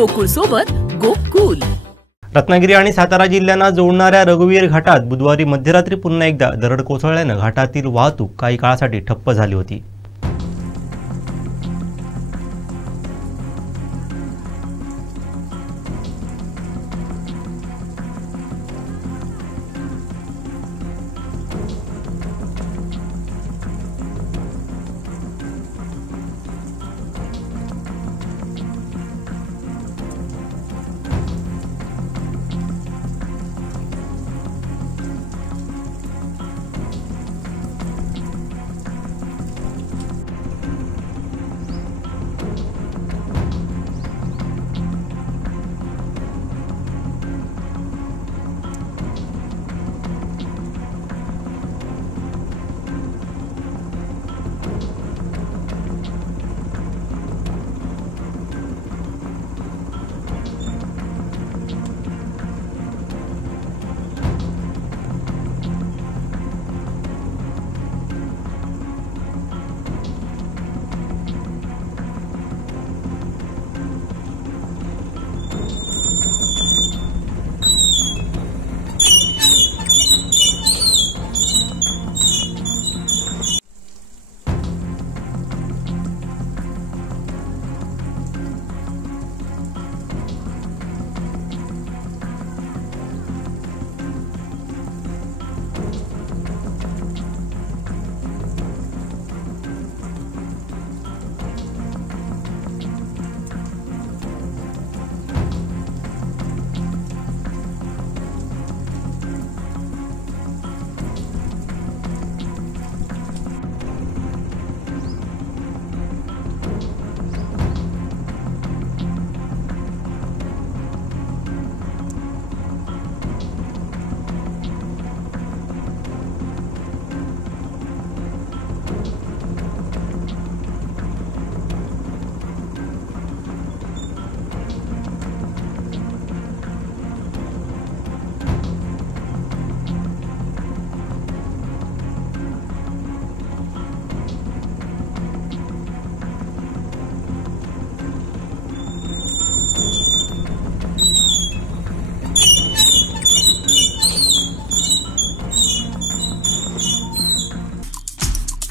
गोकुळ सोबत गोकुल। रत्नागिरी आणि सातारा जिल्ह्यांना जोडणाऱ्या रघुवीर घाटात बुधवारी मध्यरात्री पुन्हा एकदा दरड कोसळल्याने घाटातील वाहतूक काही काळासाठी ठप्प झाली होती।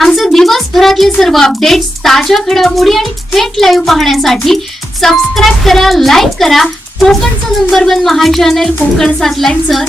आमचे दिवसभरातले सर्व अपडेट्स, ताज्या घडामोडी आणि थेट लाईव्ह पाहण्यासाठी सबस्क्राइब करा, लाईक करा कोकणचं नंबर 1 महा चॅनल कोकण 7 लाईव्हचं